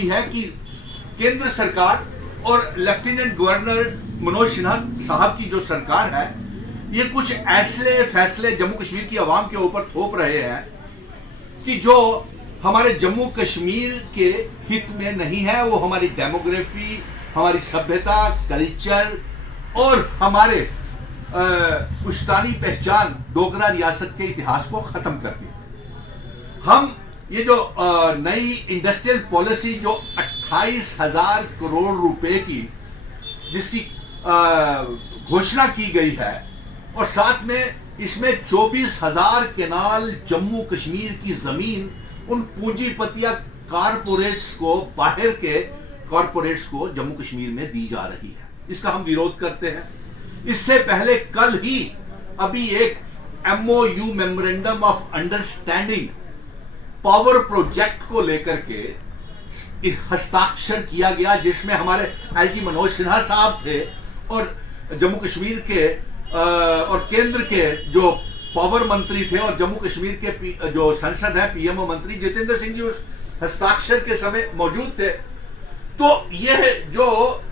है कि केंद्र सरकार और लेफ्टिनेंट गवर्नर मनोज सिन्हा साहब की जो सरकार है, ये कुछ ऐसे फैसले जम्मू कश्मीर की आवाम के ऊपर थोप रहे हैं कि जो हमारे जम्मू कश्मीर के हित में नहीं है। वो हमारी डेमोग्राफी, हमारी सभ्यता, कल्चर और हमारे पुश्तैनी पहचान डोगरा रियासत के इतिहास को खत्म करती है। हम ये जो नई इंडस्ट्रियल पॉलिसी जो 28,000 करोड़ रुपए की जिसकी घोषणा की गई है, और साथ में इसमें 24,000 केनाल जम्मू कश्मीर की जमीन उन पूंजीपतिया कारपोरेट्स को, बाहर के कारपोरेट्स को जम्मू कश्मीर में दी जा रही है। इसका हम विरोध करते हैं। इससे पहले कल ही अभी एक MOU memorandum of understanding power project को लेकर के हस्ताक्षर किया गया, जिसमें हमारे IG मनोज सिन्हा साहब थे और जम्मू कश्मीर के और केंद्र के जो पावर मंत्री थे और जम्मू कश्मीर के जो संसद है PMO मंत्री जितेंद्र सिंह जी उस हस्ताक्षर के समय मौजूद थे। तो यह जो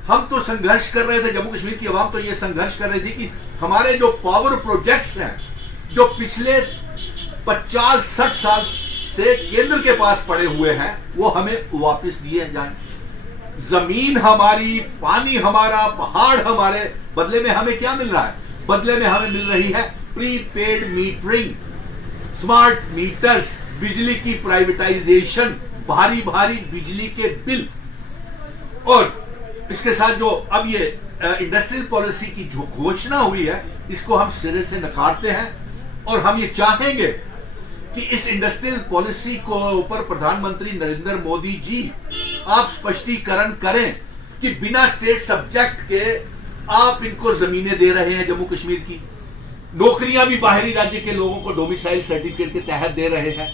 हम तो संघर्ष कर रहे थे, जम्मू कश्मीर की आवाम तो यह संघर्ष कर रही थी कि हमारे जो पावर प्रोजेक्ट्स हैं जो पिछले 50-60 साल से केंद्र के पास पड़े हुए हैं, वो हमें वापस दिए जाएं। जमीन हमारी, पानी हमारा, पहाड़ हमारे, बदले में हमें क्या मिल रहा है? बदले में हमें मिल रही है प्रीपेड मीटरिंग, स्मार्ट मीटर्स, बिजली की प्राइवेटाइजेशन, भारी भारी बिजली के बिल। और इसके साथ जो अब ये इंडस्ट्रियल पॉलिसी की जो घोषणा हुई है, इसको हम सिरे से नकारते हैं और हम ये चाहेंगे कि इस इंडस्ट्रियल पॉलिसी को ऊपर प्रधानमंत्री नरेंद्र मोदी जी आप स्पष्टीकरण करें कि बिना स्टेट सब्जेक्ट के आप इनको जमीनें दे रहे हैं जम्मू कश्मीर की, नौकरियां भी बाहरी राज्य के लोगों को डोमिसाइल सर्टिफिकेट के तहत दे रहे हैं।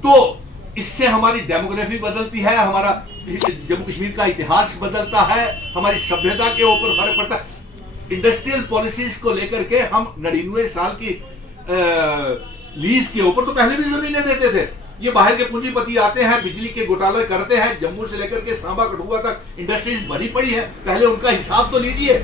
तो इससे हमारी डेमोग्राफी बदलती है, हमारा जम्मू कश्मीर का इतिहास बदलता है, हमारी सभ्यता के ऊपर फर्क पड़ता है। इंडस्ट्रियल पॉलिसीज को लेकर के हम 99 साल की लीज के ऊपर तो पहले भी जमीनें देते थे। ये बाहर के पूंजीपति आते हैं, बिजली के घोटाले करते हैं, जम्मू से लेकर के सांबा कठुआ तक इंडस्ट्रीज भरी पड़ी है, पहले उनका हिसाब तो लीजिए।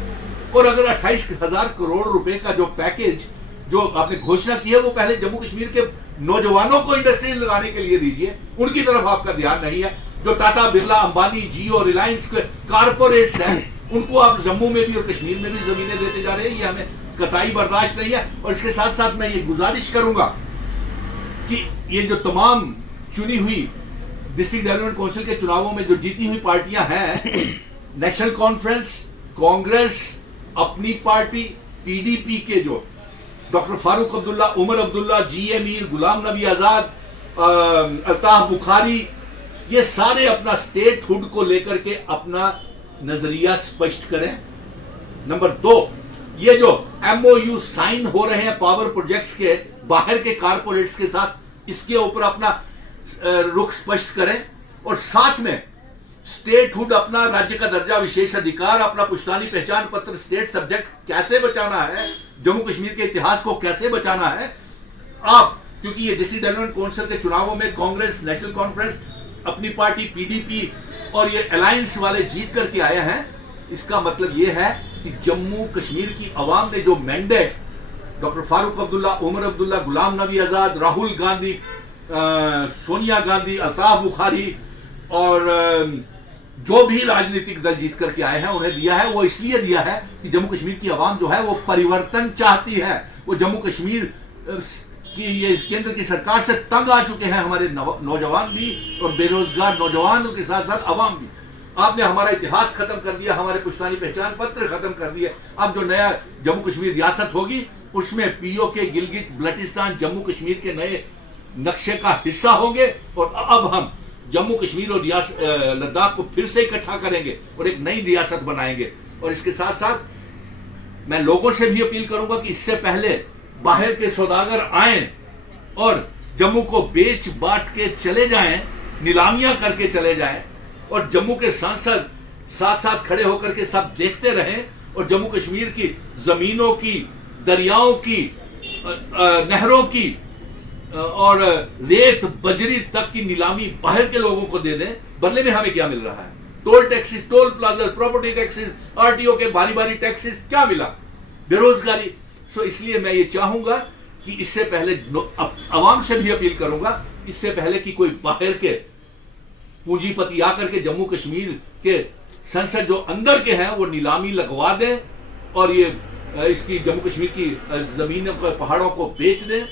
और अगर 28,000 करोड़ रुपए का जो पैकेज जो आपने घोषणा की है, वो पहले जम्मू कश्मीर के नौजवानों को इंडस्ट्री लगाने के लिए दीजिए। उनकी तरफ आपका ध्यान नहीं है। जो टाटा, बिरला, अंबानी, जियो, रिलायंस के कारपोरेट्स हैं, उनको आप जम्मू में भी और कश्मीर में भी जमीनें देते जा रहे हैं। ये हमें कतई बर्दाश्त नहीं है। और इसके साथ साथ मैं ये गुजारिश करूंगा कि ये जो तमाम चुनी हुई डिस्ट्रिक्ट डेवलपमेंट काउंसिल के चुनावों में जो जीती हुई पार्टियां हैं, नेशनल कॉन्फ्रेंस, कांग्रेस, अपनी पार्टी, PDP के जो डॉक्टर फारूक अब्दुल्ला, उमर अब्दुल्ला, GA मीर, गुलाम नबी आजाद, अल्ताफ बुखारी, ये सारे अपना स्टेट हुड को लेकर के अपना नजरिया स्पष्ट करें। नंबर 2, ये जो MOU साइन हो रहे हैं पावर प्रोजेक्ट्स के बाहर के कारपोरेट्स के साथ, इसके ऊपर अपना रुख स्पष्ट करें। और साथ में स्टेट हुड, अपना राज्य का दर्जा, विशेष अधिकार, अपना पुश्तैनी पहचान पत्र, स्टेट सब्जेक्ट कैसे बचाना है, जम्मू कश्मीर के इतिहास को कैसे बचाना है आप, क्योंकि ये डिस्ट्रिक्ट डेवलपमेंट काउंसिल के चुनावों में कांग्रेस, नेशनल कॉन्फ्रेंस, अपनी पार्टी, PDP और ये अलायंस वाले जीत करके आए हैं। इसका मतलब ये है कि जम्मू कश्मीर की आवाम ने जो मैंडेट डॉक्टर फारूक अब्दुल्ला, उमर अब्दुल्ला, गुलाम नबी आजाद, राहुल गांधी, सोनिया गांधी, अल्ताफ बुखारी और जो भी राजनीतिक दल जीत करके आए हैं, उन्हें दिया है, वो इसलिए दिया है कि जम्मू कश्मीर की आवाम जो है वो परिवर्तन चाहती है। वो जम्मू कश्मीर की ये केंद्र की सरकार से तंग आ चुके हैं, हमारे नौजवान भी और बेरोजगार नौजवानों के साथ साथ आवाम भी। आपने हमारा इतिहास खत्म कर दिया, हमारे पुश्तैनी पहचान पत्र खत्म कर दिए। अब जो नया जम्मू कश्मीर रियासत होगी, उसमें POK, गिलगित बल्टिस्तान, जम्मू कश्मीर के नए नक्शे का हिस्सा होंगे। और अब हम जम्मू कश्मीर और लद्दाख को फिर से इकट्ठा करेंगे और एक नई रियासत बनाएंगे। और इसके साथ साथ मैं लोगों से भी अपील करूंगा कि इससे पहले बाहर के सौदागर आए और जम्मू को बेच बांट के चले जाएं, नीलामियां करके चले जाएं, और जम्मू के सांसद साथ साथ खड़े होकर के सब देखते रहें और जम्मू कश्मीर की जमीनों की, दरियाओं की, नहरों की और रेत बजरी तक की नीलामी बाहर के लोगों को दे दें, बदले में हमें क्या मिल रहा है? Toll taxes, toll plaza, property taxes, RTO के भारी भारी टैक्सेस, क्या मिला? बेरोजगारी। सो इसलिए मैं ये चाहूंगा कि इससे पहले अवाम से भी अपील करूंगा, इससे पहले कि कोई बाहर के पूंजीपति आकर के जम्मू कश्मीर के संसद जो अंदर के हैं वो नीलामी लगवा दें और ये इसकी जम्मू कश्मीर की जमीनों को, पहाड़ों को बेच दें।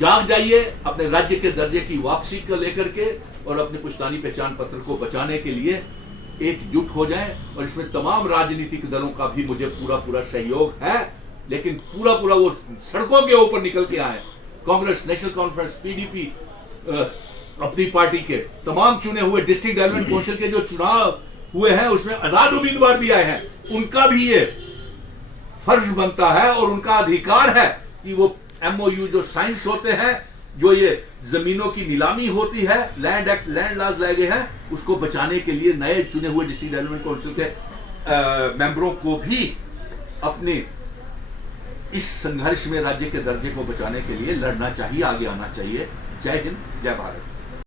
जाग जाइए, अपने राज्य के दर्जे की वापसी को लेकर के और अपने पुश्तैनी पहचान पत्र को बचाने के लिए एकजुट हो जाएं। और इसमें तमाम राजनीतिक दलों का भी मुझे पूरा सहयोग है, लेकिन पूरा वो सड़कों के ऊपर निकल के आए। कांग्रेस, नेशनल कॉन्फ्रेंस, पीडीपी, अपनी पार्टी के तमाम चुने हुए डिस्ट्रिक्ट डेवलपमेंट काउंसिल के जो चुनाव हुए हैं उसमें आजाद उम्मीदवार भी आए हैं, उनका भी ये फर्ज बनता है और उनका अधिकार है कि वो एमओयू जो साइंस होते हैं, जो ये जमीनों की नीलामी होती है, लैंड एक्ट, लैंड लॉज लाए गए हैं, उसको बचाने के लिए नए चुने हुए डिस्ट्रिक्ट डेवलपमेंट काउंसिल के मेंबरों को भी अपने इस संघर्ष में राज्य के दर्जे को बचाने के लिए लड़ना चाहिए, आगे आना चाहिए। जय हिंद, जय भारत।